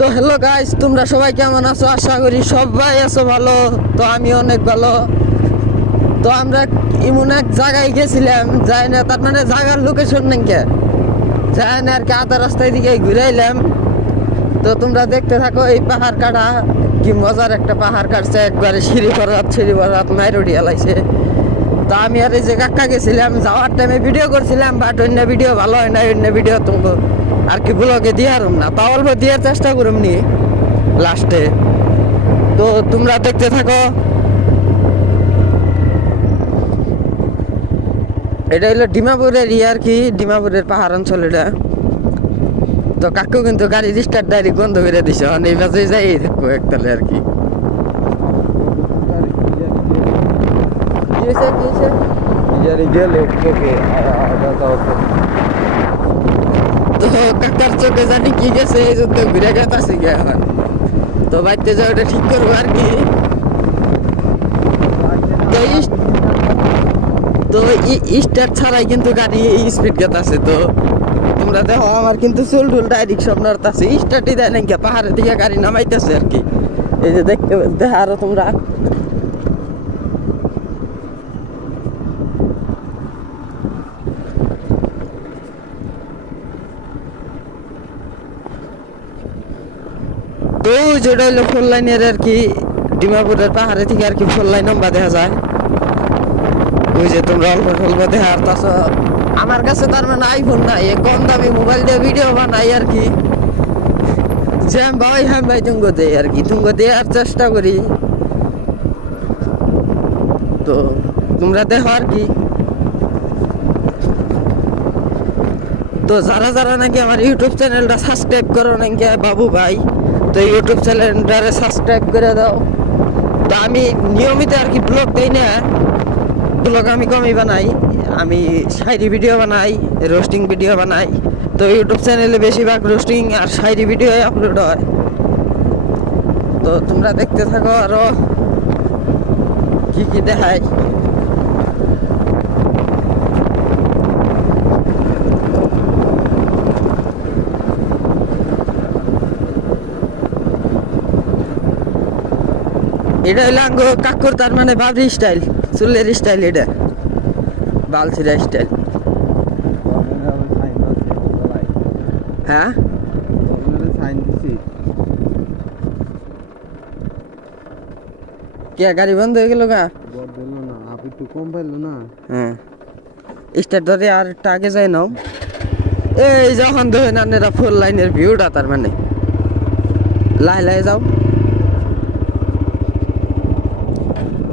তো hello guys, তোমরা সবাই কেমন আছো? আশা করি সবাই আছো ভালো। তো আমি অনেক ভালো। তো আমরা এমন এক জায়গায় গেছিলাম, যাই না তার মানে জায়গার লোকেশন নেই কে যাই না আর কি, আধা রাস্তায় দিকে ঘুরে এলাম। তো তোমরা দেখতে থাকো এই পাহাড় কাটা, কি মজার একটা পাহাড় কাটছে, একবারে সিঁড়ি ভরাত মাইরোডি এলাইছে। তো আমি আর এই যে কাকা গেছিলাম, যাওয়ার টাইমে ভিডিও করছিলাম, বাট অন্য ভিডিও ভালো হয় না। অন্য ভিডিও তোমাকে আর কি ব্লগে দিয়ে আরম না, তা অল্প দেওয়ার চেষ্টা করুম নি লাস্টে। তো তোমরা দেখতে থাকো। এটা হলো ডিমাপুরের আর কি, ডিমাপুরের পাহাড় অঞ্চল এটা। তো কাকু কিন্তু গাড়ি স্টার্ট ডাইরেক্ট বন্ধ করে দিছে, এই বাজে যাই থাকবো একতালে আর কি। তো কাকার চোখে জানি কি গেছে, এই জন্য ঘুরে গেছে এখন। তো বাড়িতে যাও, ওটা ঠিক করবো আর কি। তো স্টার্ট ছাড়াই কিন্তু গাড়ি স্পিড গেতাছে। তো তোমরা দেখো আমার কিন্তু চুল টুল ডাইরেক্ট সব নড়তাছে, স্টার্টই দেয় নাকি, পাহাড়ের দিকে গাড়ি নামাইতেছে আর কি। এই যে দেখতে দেখা আরো তোমরা। তো যেটা হইলো ফোর লাইনের আর কি, ডিমাপুরের পাহাড়ে থেকে আর কি ফোর লাইন লম্বা দেখা যায়। ওই যে তোমরা অল্প অল্প দেখা আর তাছ। আমার কাছে তার মানে আইফোন নাই, কম দামি মোবাইল দিয়ে ভিডিও বানাই আর কি। জ্যাম ভাই, হ্যাঁ ভাই, তুঙ্গ দেয় আর কি, তুঙ্গ দেওয়ার চেষ্টা করি। তো তোমরা দেখো আর কি। তো যারা যারা নাকি আমার ইউটিউব চ্যানেলটা সাবস্ক্রাইব করো নাকি বাবু ভাই, তো ইউটিউব চ্যানেলটা সাবস্ক্রাইব করে দাও। তো আমি নিয়মিত আর কি ব্লগ দেই না, ব্লগ আমি কমই বানাই। আমি শায়রি ভিডিও বানাই, রোস্টিং ভিডিও বানাই। তো ইউটিউব চ্যানেলে বেশিরভাগ রোস্টিং আর শায়রি ভিডিও আপলোড হয়। তো তোমরা দেখতে থাকো আরো কি কি দেখায়। এটা হইলো আঙ্গ কাকুর, তার মানে বাবরি স্টাইল, চুলের স্টাইল, এটা বালছিরা স্টাইল। হ্যাঁ, কে গাড়ি বন্ধ হয়ে গেল গা? হ্যাঁ, স্টার্ট ধরে আর একটু আগে যাই নাও। এই যখন ধরেন আপনারা ফোর লাইনের ভিউটা, তার মানে লাই লাই যাও।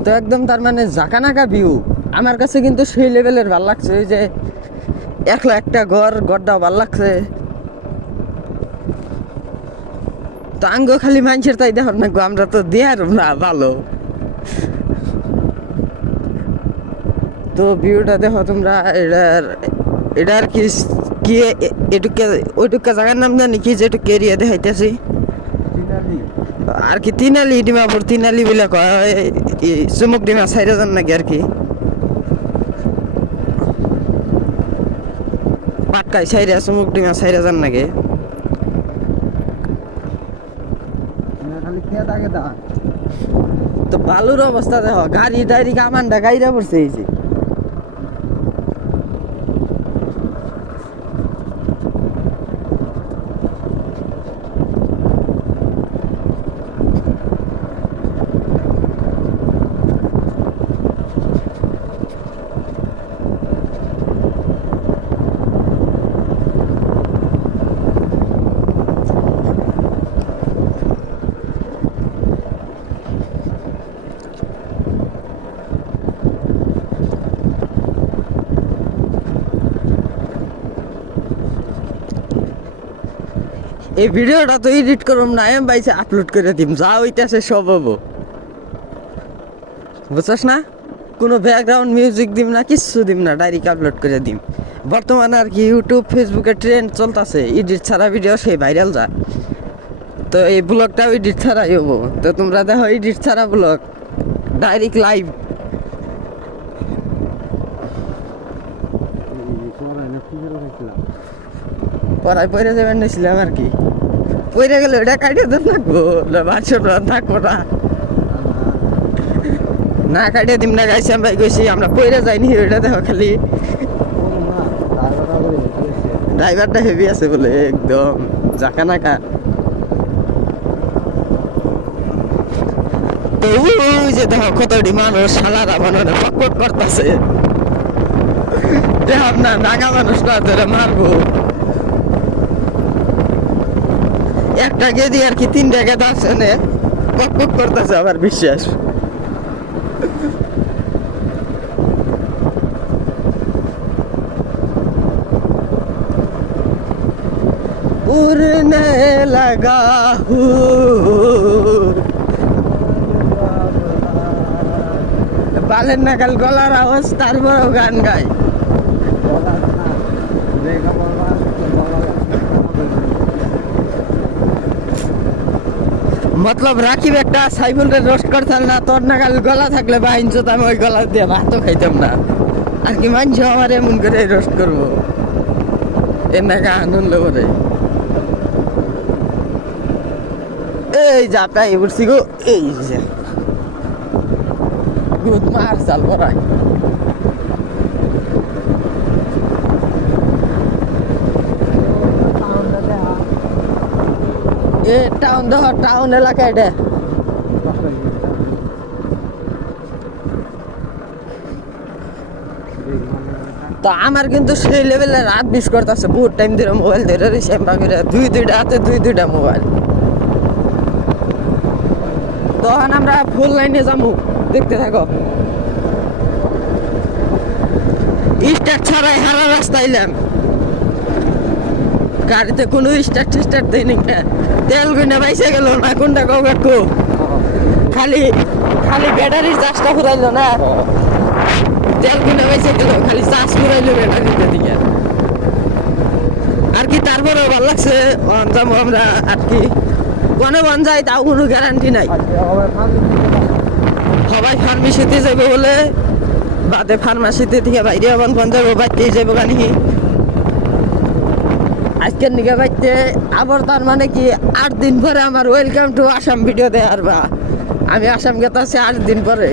তো একদম তার মানে জাকানাকা ভিউ আমার কাছে কিন্তু সেই লেভেলের ভাল লাগছে। ওই যে একলা একটা ঘরটা ভাল লাগছে। তো আঙ্গ খালি মানুষের তাই দেখো না গো, আমরা তো দেয়ার না ভালো। তো ভিউটা দেখো তোমরা। এটার কি কি এটুকে ওইটুকা জায়গার নাম জানি কি, যেটুকু এরিয়া দেখাইতেছি আর কি। তিনালি, ডিমাপুর তিনালি বলে কয়, চুমুক ডিমা সাইড যান নাকি আর কি, পাটকাই সাইডে চুমুক ডিমা সাইডে যান নাকি। তো বালুর অবস্থা দেখো, গাড়ি টাড়ি কামানটা গাড়িটা পড়ছে এই যে। এই ভিডিওটা তো এডিট করুম না, আমি বাইসে আপলোড করে দিম, যা হইতেছে সব হবো, বুঝছস না? কোনো ব্যাকগ্রাউন্ড মিউজিক দিম না, কিচ্ছু দিম না, ডাইরেক্ট আপলোড করে দিম। বর্তমানে আর কি ইউটিউব ফেসবুকে ট্রেন্ড চলতেছে, এডিট ছাড়া ভিডিও সেই ভাইরাল যায়। তো এই ব্লগটাও এডিট ছাড়াই হবো। তো তোমরা দেখো এডিট ছাড়া ব্লগ, ডাইরেক্ট লাইভ। পড়ায় পড়ে যাবেন নিয়েছিলাম আর কি। পড়ে গেলে ওটা কাটিয়ে তো লাগবো বারশো টাকা থাকবো না না কাটিয়ে দিম না গাইছি আমি গেছি আমরা পড়ে যাইনি ওইটা দেখো খালি ড্রাইভারটা হেভি আছে বলে একদম জাকা নাকা তো ওই যে দেখো কতটি মানুষ সালারা বানানো পকপক করতেছে দেখ না নাগা মানুষটা ধরে মারবো একটা গেদি আর কি তিনটা গেদা আছে নে পকপক করতেছে আমার বিশ্বাস उड़ने लगा हूँ বালের নাগাল গলার আওয়াজ তারপরেও গান গায় মতলব রাকিব একটা সাইফুলের রোস্ট করতাম না তোর নাগাল গলা থাকলে বাইন তো আমি ওই গলা দিয়ে ভাতও খাইতাম না আর কি মানছ আমার এমন করে রোস্ট করবো এর নাগা আনন্দ করে এই যা পাই বলছি গো এই যে গুড মার চাল করাই এ টাউন দেখ টাউন এলাকা এটা তো আমার কিন্তু সেই লেভেলে রাত বিশ করতেছে বহুত টাইম ধরে মোবাইল ধরে শ্যাম্পা করে দুইটা হাতে দুইটা মোবাইল তখন আমরা ফুল লাইনে যাবো দেখতে থাকো স্টার্ট ছাড়াই হারা রাস্তা এলাম গাড়িতে কোনো স্টার্ট দেয়নি তেল কিনে বাইসে গেল না কোনটা কাকু খালি ব্যাটারির চার্জটা ফুরাইলো না তেল কিনে বাইসে গেল খালি চার্জ ফুরাইলো ব্যাটারিতে দিকে আর কি তারপরে ভালো লাগছে যাবো আমরা আর কি কোনে বন যায় তাও কোনো গ্যারান্টি নাই সবাই ফার্মেসিতে যাবে বলে বাদে ফার্মাসিতে থেকে বাইরে বন বন যাবো বাইতেই যাবো গানি আজকের নিকে বাইতে আবার তার মানে কি 8 দিন পরে আমার ওয়েলকাম টু আসাম ভিডিও দেয় আর বা আমি আসাম গেতে আছি 8 দিন পরে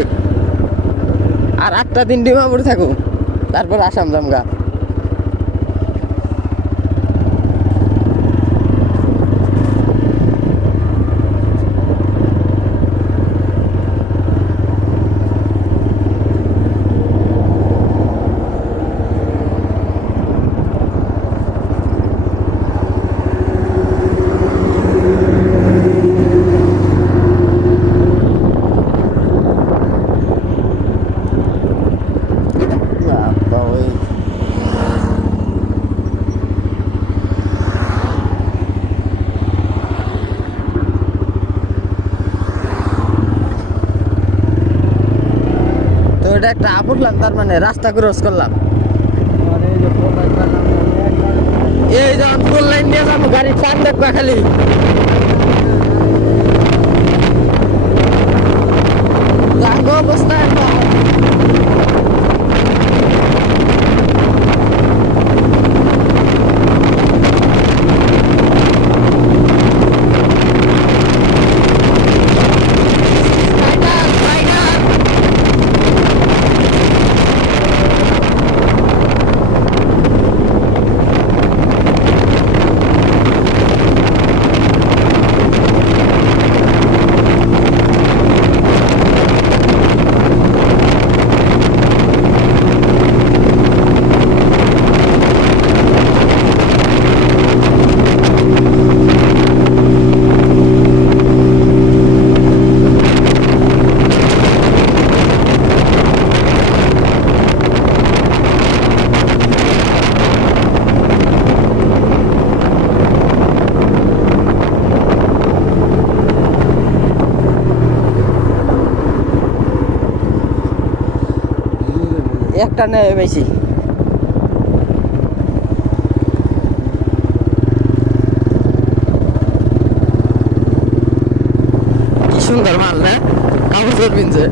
আর 8টা দিন ডিমাপুর থাকুক তারপর আসাম জামগা একটা আপডলাম তার মানে রাস্তা ক্রস করলাম এই যখন ফুল লাইন দিয়ে যাবো গাড়ির টান দেখবা খালি অবস্থা একটা নেই বেশি কি সুন্দর মাল না কাপড় পিনছে